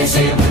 Brasil.